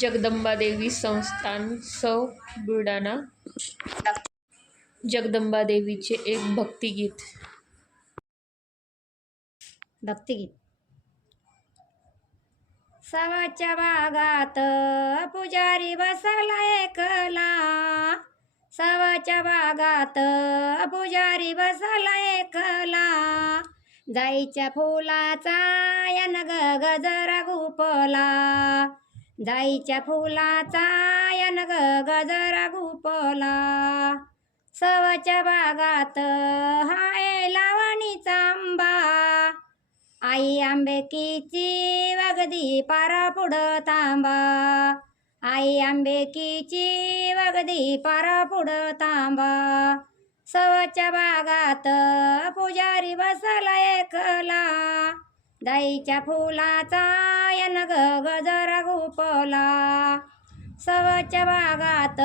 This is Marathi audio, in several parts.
जगदंबा देवी संस्थान सौ बुलढाणा. जगदंबा देवीचे एक भक्तिगीत. भक्तिगीत. सवाच्या बागात पुजारी बसला एकला. सवाच्या बागात पुजारी बसला एकला. जाईच्या फुलाचा यन ग गजरा गुपला. जाईच्या फुलाचा यन ग गजरा गुपला. सवच्या बागात हाय लावणीचा आंबा. आई आंबेकीची वगदी पारा पुढं तांबा आई आंबेकीची वगदी पारा पुढं तांबा सवच्या बागात पुजारी बसला एकला. दाईच्या फुलाचा यन ग गुपला. सवच बागात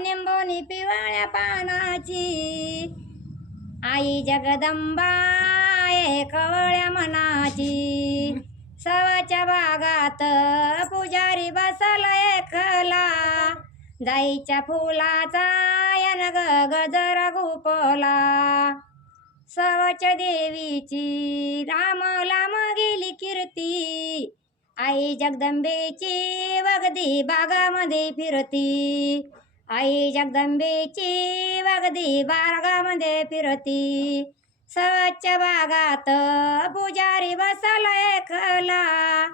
निंबोनी पिवळ्या पानाची. आई जगदंबा कवळ्या मनाची. सवच बागात पुजारी बसला एकला जाईच्या फुलाचा यन ग गुपला. सवाच्या देवीची. राम लाम गेली कीर्ती. आई जगदंबेची वगदी बागामध्ये फिरती. आई जगदंबेची वगदी बागामध्ये फिरती. स्वच्छ बागात पुजारी बसलाय खला.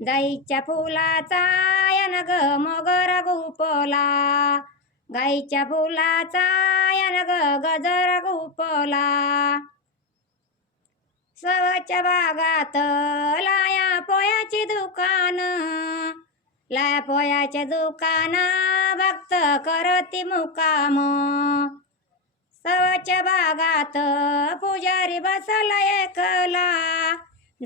दाईच्या फुलाचा यन ग मोगरा गुपला. गाईच्या फुलाचा यान ग गजर गुपला. सवच्या बागात लाया पोयाची दुकान. लाया पोयाच्या दुकाना भक्त करती मुकाम. सवच्या बागात पुजारी बसला एकला.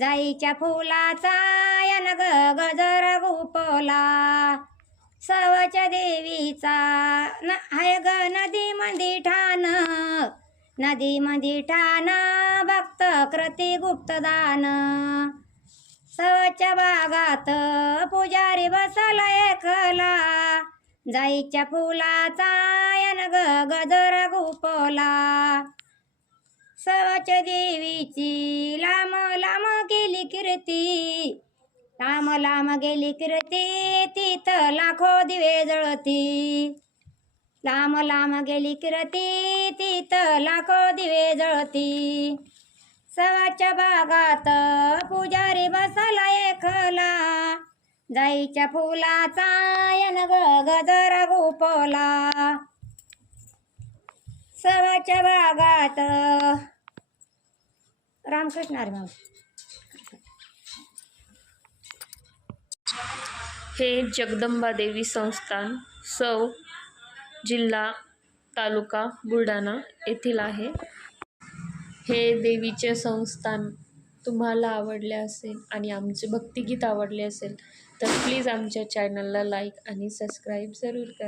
जाईच्या फुलाचा यान ग गजर गुपला. सवाच्या देवीचा न हाय ग नदी मंदी ठाण नदी मंदी ठाण भक्त कृती गुप्तदान. सवाच्या बागात पुजारी बसला एकला जाईच्या फुलाचा यन ग गजर गुपला. सवाच्या देवीची लांब लांब केली कीर्ती. लांब लांब गेली किरती तिथं लाखो दिवे जळती. लांब लांब गेली किरती तिथं लाखो दिवे जळती. सवाच्या बागात पुजारी बसला एकला. जाईच्या फुलाचा यन ग गजरा गोपला. सवाच्या बागात रामकृष्ण हरी हे जगदंबा देवी संस्थान सौ जिल्हा तालुका बुलढाणा येथील आहे. हे देवीचे संस्थान तुम्हाला आवडले असेल आणि आमचे भक्तिगीत आवडले असेल तर प्लीज आमच्या चॅनलला लाईक आणि सबस्क्राईब जरूर करा.